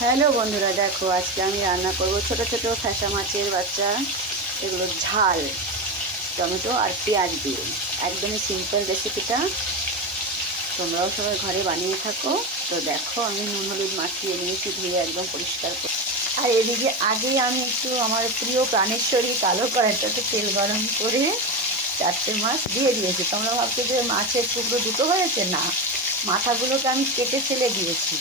Hello বন্ধুরা, দেখো আজকে আমি রান্না করব ছোট ছোট ফ্যাসা মাছের বাচ্চা। এগুলো ঝাল টমেটো আর পেঁয়াজ দিয়ে একদমই সিম্পল রেসিপিটা। তোমরাও সবাই ঘরে বানিয়ে থাকো। তো দেখো আমি নুন হলুদ মাখিয়ে নিয়েছি, ধুয়ে একদম পরিষ্কার করে। আর এদিকে আগেই আমি একটু আমার প্রিয় প্রাণেশ্বরী কালো কড়াইটাতে তেল গরম করে 4টে মাছ দিয়ে দিয়েছি। তোমরা ভাবছো যে মাছের টুকরো দুটো হয়েছে, না, মাথাগুলোকে আমি কেটে ফেলে দিয়েছি।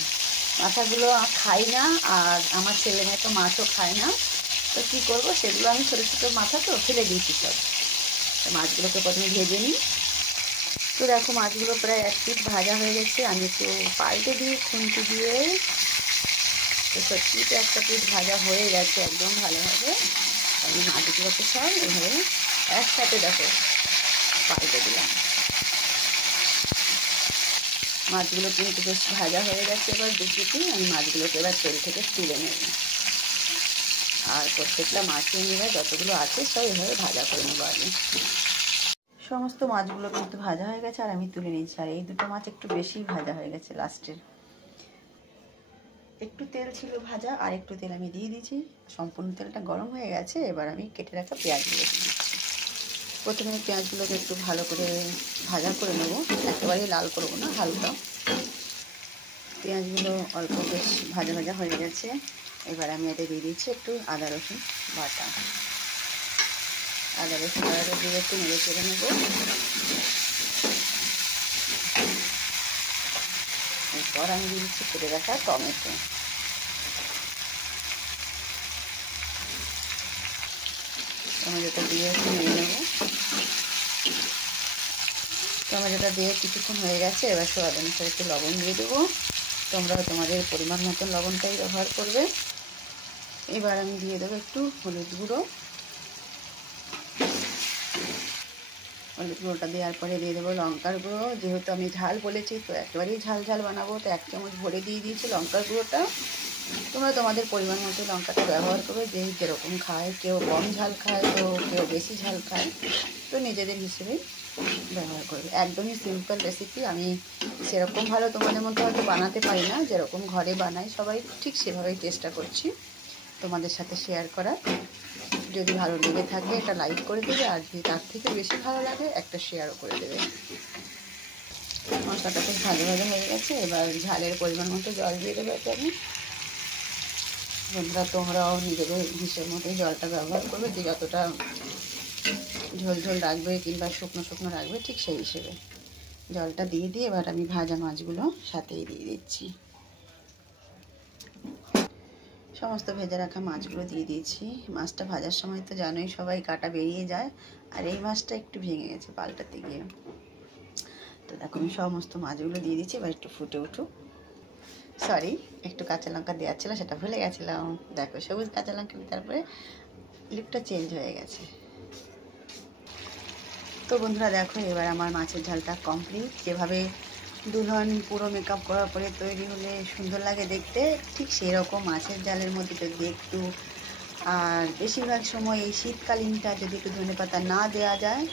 মাথাগুলো খাই না, আর আমার ছেলে মেয়ে তো মাছও খায় না। তো কী করবো, সেগুলো আমি ছোটো ছোটো মাথা তো ফেলে দিয়েছি সব। তো মাছগুলোকে প্রথমে ভেজে নিই। তো দেখো মাছগুলো প্রায় 1 পিঠ ভাজা হয়ে গেছে। আমি একটু পাল্টে দিই খুন্তি দিয়ে। তো সত্যি তো 1 পিঠ ভাজা হয়ে গেছে একদম ভালোভাবে। আমি মাছগুলোকে সব এভাবে একসাথে দেখো পাল্টে দিলাম। মাছগুলো কিন্তু বেশ ভাজা হয়ে গেছে। এবার দুপুরেই আমি মাছগুলোকে এবার তেল থেকে তুলে নেব। আর প্রত্যেকটা মাছের নিয়ে যতগুলো আছে সব এভাবে ভাজা করে নেবো আগে। সমস্ত মাছগুলো কিন্তু ভাজা হয়ে গেছে আর আমি তুলে নিয়েছি। আর এই দুটো মাছ একটু বেশি ভাজা হয়ে গেছে, লাস্টের একটু তেল ছিল ভাজা, আর একটু তেল আমি দিয়ে দিয়েছি। সম্পূর্ণ তেলটা গরম হয়ে গেছে। এবার আমি কেটে রাখা পেঁয়াজগুলো দিয়ে দিচ্ছি। প্রথমে পেঁয়াজগুলোকে একটু ভালো করে ভাজা করে নেব, একেবারেই লাল করবো না, হালকা। পেঁয়াজগুলো অল্প বেশ ভাজা ভাজা হয়ে গেছে। এবার আমি এতে দিয়ে দিচ্ছি একটু আদা রসুন বাটা। আদা রসুন বাটা দিয়ে একটু নেড়ে চেড়ে নেব। এরপর আমি দিয়ে দিচ্ছি কেটে রাখা টমেটো। টমেটোটা দিয়ে একটু নেড়ে নেব। টমেটোটা দিয়ে কিছুক্ষণ হয়ে গেছে। এবার স্বাদ অনুসারে একটু লবণ দিয়ে দেবো। তোমরা তোমাদের পরিমাণ মতন লবণটাই ব্যবহার করবে। এবার আমি দিয়ে দেবো একটু হলুদ গুঁড়ো। হলুদ গুঁড়োটা দেওয়ার পরে দিয়ে দেবো লঙ্কার গুঁড়ো। যেহেতু আমি ঝাল বলেছি, তো একেবারেই ঝাল ঝাল বানাবো, তো 1 চামচ ভরে দিয়ে দিয়েছি লঙ্কার গুঁড়োটা। তোমরা তোমাদের পরিমাণ মতো লঙ্কাটা ব্যবহার করবে, যে যেরকম খায়, কেউ কম ঝাল খায়, তো কেউ বেশি ঝাল খায়, তো নিজেদের হিসেবেই ব্যবহার করবে। একদমই সিম্পল রেসিপি। আমি সেরকম ভালো তোমাদের মতো হয়তো বানাতে পারি না, যেরকম ঘরে বানাই সবাই ঠিক সেভাবেই চেষ্টা করছি তোমাদের সাথে শেয়ার করার। যদি ভালো লেগে থাকে এটা লাইক করে দেবে, আর যদি তার থেকে বেশি ভালো লাগে একটা শেয়ারও করে দেবে। মশলাটা খুব ভালো ভালো হয়ে গেছে। এবার ঝালের পরিমাণ মতো জল দিয়ে দেবে এতে আমি। বন্ধুরা তোমরাও নিজেদের হিসেব মতোই জলটা ব্যবহার করবে, যে যতটা ঝোল ঝোল রাখবে কিংবা শুকনো শুকনো রাখবে ঠিক সেই হিসেবে জলটা দিয়ে দিয়ে এবার আমি ভাজা মাছগুলো সাথেই দিয়ে দিচ্ছি। সমস্ত ভেজে রাখা মাছগুলো দিয়ে দিয়েছি। মাছটা ভাজার সময় তো জানোই সবাই কাটা বেরিয়ে যায়, আর এই মাছটা একটু ভেঙে গেছে পাল্টাতে গিয়ে। তো দেখো আমি সমস্ত মাছগুলো দিয়ে দিচ্ছি। এবার একটু ফুটে উঠুক। সরি, একটু কাঁচা লঙ্কা দেওয়ার ছিল, সেটা ভুলে গেছিলাম। দেখো সবুজ কাঁচা লঙ্কা তারপরে লুকটা চেঞ্জ হয়ে গেছে। তো বন্ধুরা দেখো এবার আমার মাছের ঝালটা কমপ্লিট। যেভাবে দুলহন পুরো মেকআপ করার পরে তৈরি হলে সুন্দর লাগে দেখতে, ঠিক সেই রকম মাছের ঝালের মধ্যে যদি একটু, আর বেশিরভাগ সময় এই শীতকালীনটা যদি একটু ধনেপাতা না দেওয়া যায়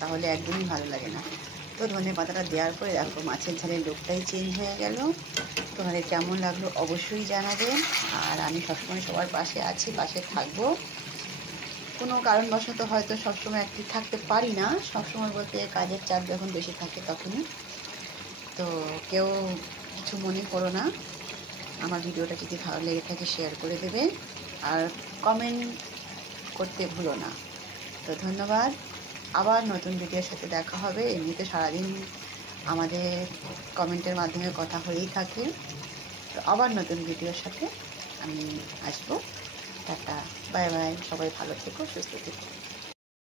তাহলে একদমই ভালো লাগে না। তো ধনেপাতাটা দেওয়ার পরে দেখো মাছের ঝালের লুকটাই চেঞ্জ হয়ে গেল। তোমাদের কেমন লাগলো অবশ্যই জানাবে। আর আমি সবসময় সবার পাশে আছি, পাশে থাকবো। কোনো কারণবশত হয়তো সবসময় অ্যাক্টিভ থাকতে পারি না, সবসময় বলতে কাজের চাপ যখন বেশি থাকে তখনই। তো কেউ কিছু মনে করো না। আমার ভিডিওটা যদি ভালো লেগে থাকে শেয়ার করে দেবে, আর কমেন্ট করতে ভুলো না। তো ধন্যবাদ। আবার নতুন ভিডিওর সাথে দেখা হবে। এমনিতে সারাদিন আমাদের কমেন্টের মাধ্যমে কথা হয়েই থাকে। তো আবার নতুন ভিডিওর সাথে আমি আসবো। Tata, bye bye. সবাই ভালো থেকো, সুস্থ থেকো।